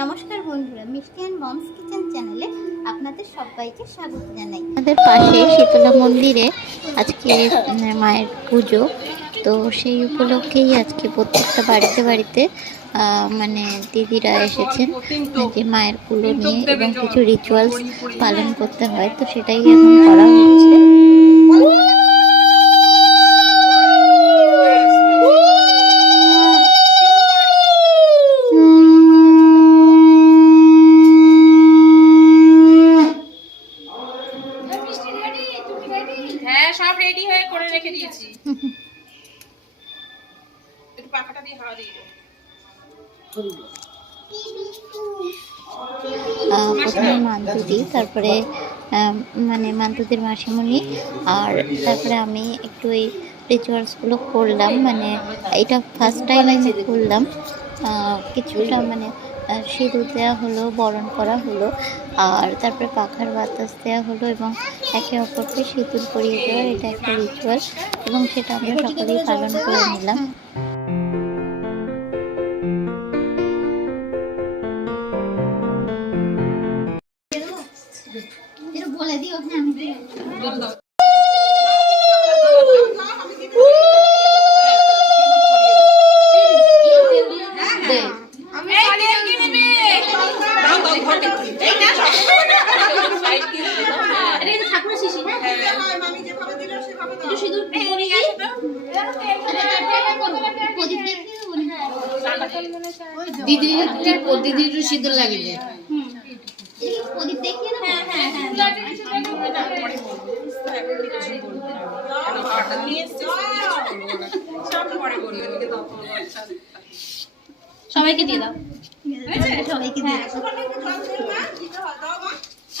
নমস্কার বন্ধুরা, মিষ্টি অ্যান্ড মমস কিচেন চ্যানেলে আপনাদের সবাইকে স্বাগত জানাই। আমাদের পাশে শীতলা মন্দিরে আজকে মায়ের পুজো, তো সেই উপলক্ষেই আজকে প্রত্যেকটা বাড়িতে বাড়িতে মানে দিদিরা এসেছেন যে মায়ের কুলো নিয়ে, এবং কিছু রিচুয়ালস পালন করতে হয়, তো সেটাই এখন করা হচ্ছে। হ্যাঁ, সব রেডি হয়ে করে রেখে দিয়েছি। একটু পাখাটা দিয়ে হাওয়া দিয়ে দাও। প্রথমে মান্তুদি, তারপরে মানে মান্তুদির মাসিমণি, আর তারপরে আমি একটু এই রিচুয়ালসগুলো করলাম। মানে এটা ফার্স্ট টাইম আমি করলাম। কিছুটা মানে সিঁদুর দেওয়া হলো, বরণ করা হলো, আর তারপরে পাখার বাতাস দেওয়া হলো, এবং একে অপরকে সিঁদুর পরিয়ে দেওয়া, এটা একটা রিচুয়াল, এবং সেটা আমরা সকলেই পালন করে নিলাম। বলে দিও, হ্যাঁ আমি দিদির সিঁদুর লাগিয়ে প্রদীপ দেখিয়ে দেবো। সবাইকে দিয়ে দাও। সবাইকে দিয়ে দাও।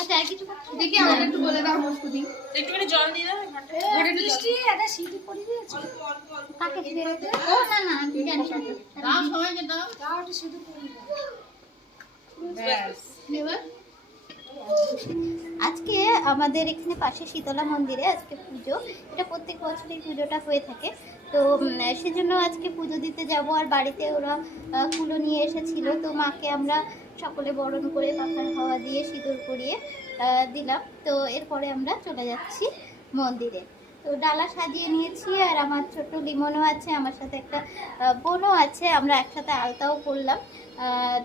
আচ্ছা, আর কিছু দেখি আমাকে একটু বলে দাও। বসুদি একটুখানি জল দিয়ে দাও। ঘরে বৃষ্টি এটা সিঁদুর পরিয়ে দিয়েছে। কাকে দিয়ে দেবে? ও না না, আমি জানি না। দাও, সবাইকে দাও, দাও একটু সিঁদুর পরিয়ে দাও। ব্যাস। এবার আজকে আমাদের এখানে পাশে শীতলা মন্দিরে আজকে পুজো। এটা প্রত্যেক বছরই পুজোটা হয়ে থাকে, তো সেজন্য আজকে পুজো দিতে যাব। আর বাড়িতে ওরা কুলো নিয়ে এসেছিল, তো মাকে আমরা সকলে বরণ করে পাখার হাওয়া দিয়ে সিঁদুর পরিয়ে দিলাম। তো এরপরে আমরা চলে যাচ্ছি মন্দিরে। তো ডালা সাজিয়ে নিয়েছি, আর আমার ছোট্ট লিমনও আছে, আমার সাথে একটা বোনও আছে, আমরা একসাথে আলতাও করলাম।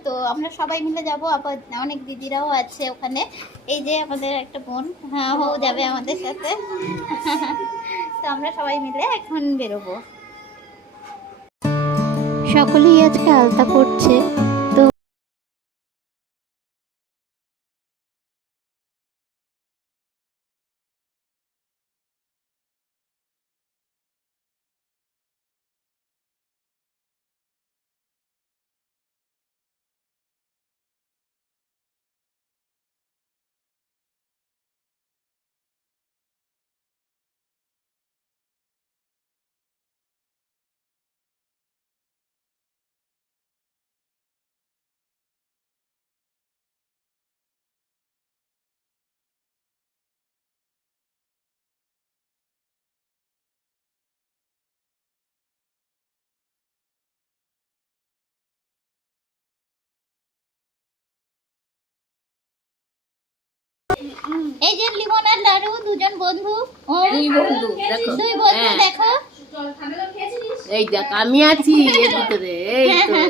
তো আমরা সবাই মিলে যাব, আবার অনেক দিদিরাও আছে ওখানে। এই যে আমাদের একটা বোন, হ্যাঁ ও যাবে আমাদের সাথে। তো আমরা সবাই মিলে এখন বেরোবো। সকলেই আজকে আলতা করছে। তো এই যে লিমন আর লাডু দুজন বন্ধু। দুই বন্ধু দেখো, দুই বন্ধু দেখো। এই দেখ আমি আছি এর ভিতরে, এই তো।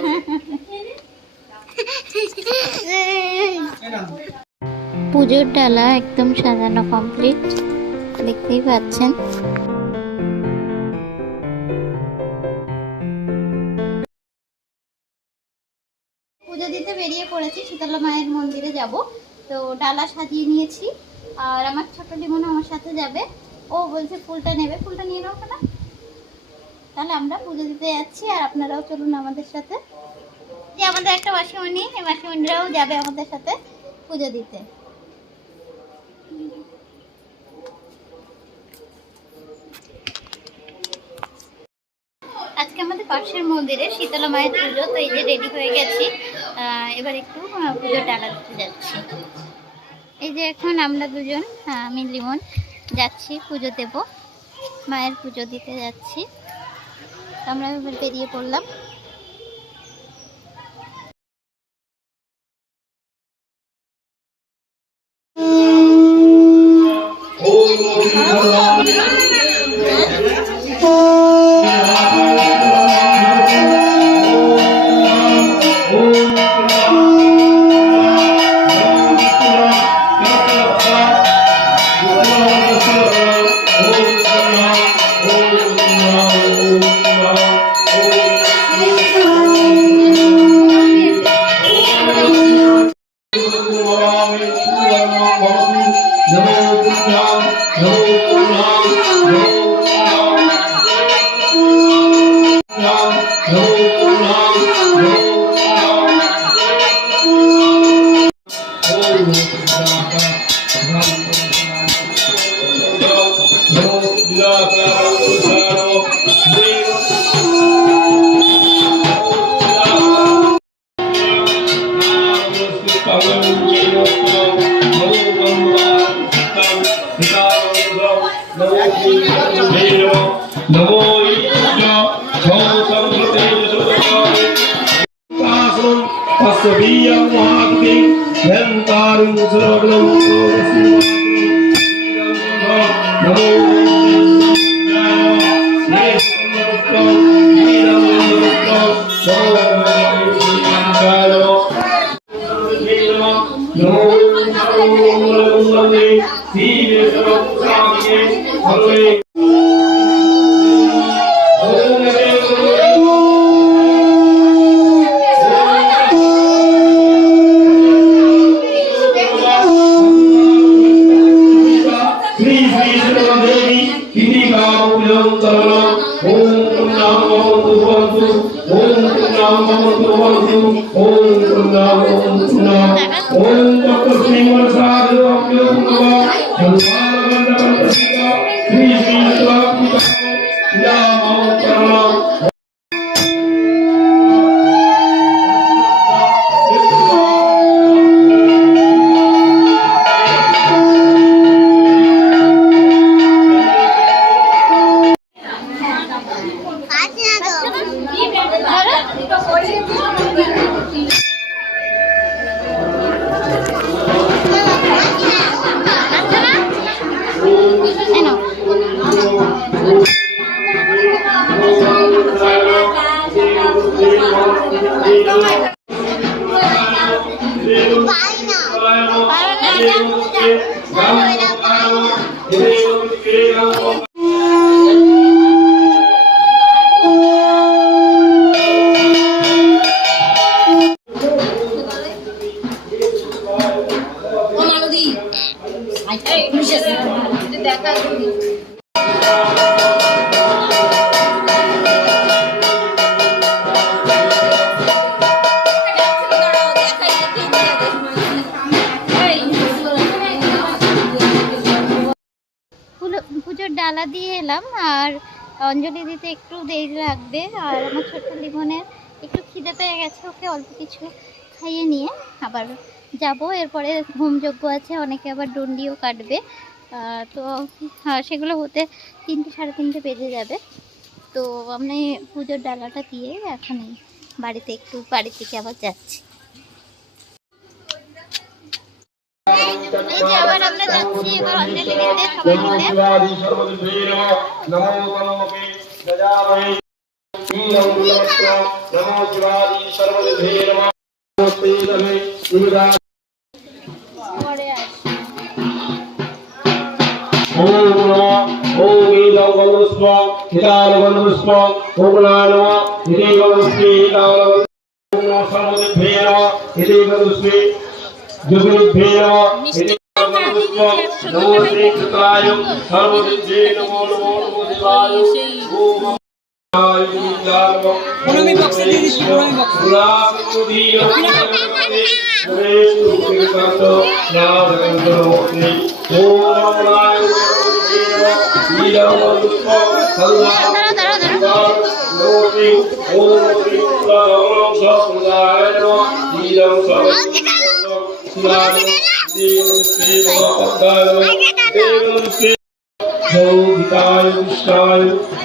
পুজোর ডালা একদম সাজানো কমপ্লিট, দেখতেই পাচ্ছেন। পুজো দিতে বেরিয়ে পড়েছি, শীতলা মায়ের মন্দিরে যাব। তো ডালা সাজিয়ে নিয়েছি, আর আমার ছোট লিমন আমার সাথে যাবে। ও বলছে ফুলটা নেবে, ফুলটা নিয়ে নাও না। তাহলে আমরা পুজো দিতে যাচ্ছি, আর আপনারাও চলুন আমাদের সাথে। যে আমাদের একটা মাসিমণি, এই মাসিমণিরাও যাবে আমাদের সাথে পুজো দিতে। আজকে আমাদের পাশের মন্দিরে শীতলা মায়ের পুজো, তো এই যে রেডি হয়ে গেছি। এবার একটু পুজোর ডালা দিতে যাচ্ছি। এই যে এখন আমরা দুজন, আমি লিমন, যাচ্ছি পুজো দেব, মায়ের পুজো দিতে যাচ্ছি। আমরা এবার বেরিয়ে পড়লাম। পুজোর ডালা দিয়ে এলাম, আর অঞ্জলি দিতে একটু দেরি লাগবে। আর আমার ছোট্ট লিমনের একটু খিদে পেয়ে গেছে, ওকে অল্প কিছু খাইয়ে নিয়ে আবার যাব। এরপরে হোমযজ্ঞ আছে, অনেকে আবার ডন্ডিও কাটবে, তো সেগুলো হতে 3টে সাড়ে 3টে বেজে যাবে। তো আমি পুজোর ডালাটা দিয়ে এখন বাড়ি থেকে আবার যাচ্ছি। এই যে আবার আমরা যাচ্ছি এবার অঞ্জলি দিতে সবাই মিলে। পরে আসি।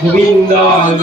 গোবিন্দায়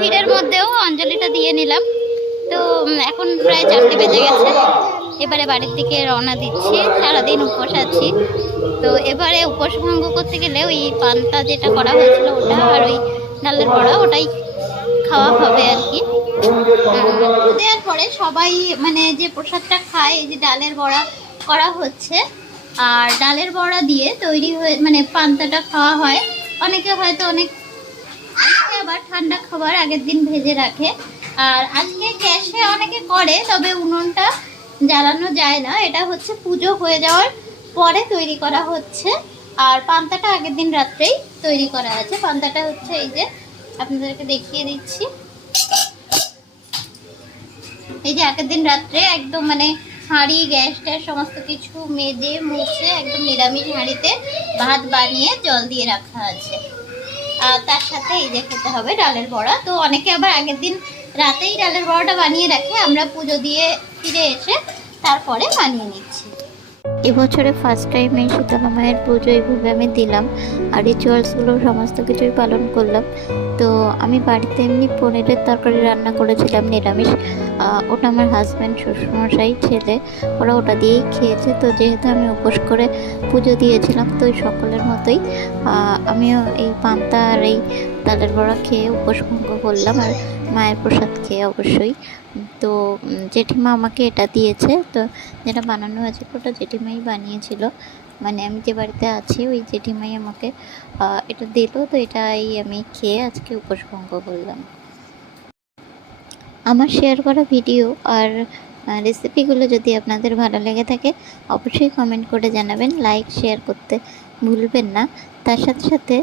ভিড়ের মধ্যেও অঞ্জলিটা দিয়ে নিলাম। তো এখন প্রায় 4টে বেজে গেছে। এবারে বাড়ির দিকে রওনা দিচ্ছি। সারাদিন উপোস আছি। তো এবারে উপোস ভঙ্গ করতে গেলে ওই পান্তা যেটা করা হয়েছিল ওটা আর ওই ডালের বড়া ওটাই খাওয়া হবে আর কি। দেওয়ার পরে সবাই মানে যে প্রসাদটা খায়, এই যে ডালের বড়া করা হচ্ছে আর ডালের বড়া দিয়ে তৈরি হয়ে মানে পান্তাটা খাওয়া হয়। অনেকে হয়তো অনেকে আবার ঠান্ডা খাবার আগের দিন ভেজে রাখে। আর আজকে গ্যাসে অনেকে করে, তবে উনুনটা জ্বালানো যায় না। এটা হচ্ছে পুজো হয়ে যাওয়ার পরে তৈরি করা হচ্ছে। আর পান্তাটা আগের দিন রাত্রেই তৈরি করা আছে। পান্তাটা হচ্ছে এই যে আপনাদেরকে দেখিয়ে দিচ্ছি। এই যে আগের দিন রাত্রে একদম মানে হাঁড়ি গ্যাস ট্যাস সমস্ত কিছু মেজে মুছে একদম নিরামিষ হাঁড়িতে ভাত বানিয়ে জল দিয়ে রাখা আছে। আর তার সাথে এই যে খেতে হবে ডালের বড়া। তো অনেকে আবার আগের দিন রাতেই ডালের বড়াটা বানিয়ে রাখে। আমরা পুজো দিয়ে ফিরে এসে তারপরে বানিয়ে নিচ্ছি। এবছরে ফার্স্ট টাইম এই শীতলা মায়ের পুজো এইভাবে আমি দিলাম আর রিচুয়ালসগুলো সমস্ত কিছুই পালন করলাম। তো আমি বাড়িতে এমনি পনিরের তরকারি রান্না করেছিলাম নিরামিষ। ওটা আমার হাজব্যান্ড, শ্বশুরমশাই, ছেলে ওরা ওটা দিয়েই খেয়েছে। তো যেহেতু আমি উপোস করে পুজো দিয়েছিলাম তো ওই সকলের মতোই আমিও এই পান্তা আর এই ডালের বড়া খেয়ে উপোস ভঙ্গ করলাম আর মায়ের প্রসাদ খেয়ে অবশ্যই। তো জেঠিমা আমাকে এটা দিয়েছে। তো যেটা বানানো হয়েছে ওটা জেঠিমাই বানিয়েছিল, মানে আমি যে বাড়িতে আছি ওই জেঠিমাই আমাকে এটা দিল। তো এটাই আমি খেয়ে আজকে উপোস ভঙ্গ করলাম। আমার শেয়ার করা ভিডিও আর রেসিপিগুলো যদি আপনাদের ভালো লেগে থাকে অবশ্যই কমেন্ট করে জানাবেন, লাইক শেয়ার করতে ভুলবেন না। তার সাথে সাথে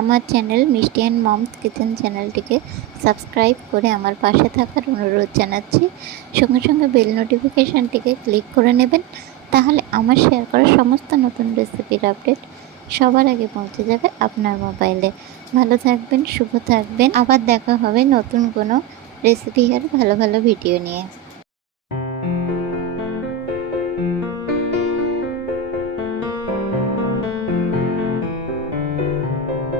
আমার চ্যানেল মিষ্টি অ্যান্ড মমস কিচেন চ্যানেলটিকে সাবস্ক্রাইব করে আমার পাশে থাকার অনুরোধ জানাচ্ছি। সঙ্গে সঙ্গে বেল নোটিফিকেশানটিকে ক্লিক করে নেবেন, তাহলে আমার শেয়ার করা সমস্ত নতুন রেসিপির আপডেট সবার আগে পৌঁছে যাবে আপনার মোবাইলে। ভালো থাকবেন, শুভ থাকবেন। আবার দেখা হবে নতুন কোনো রেসিপি আর ভালো ভালো ভিডিও নিয়ে।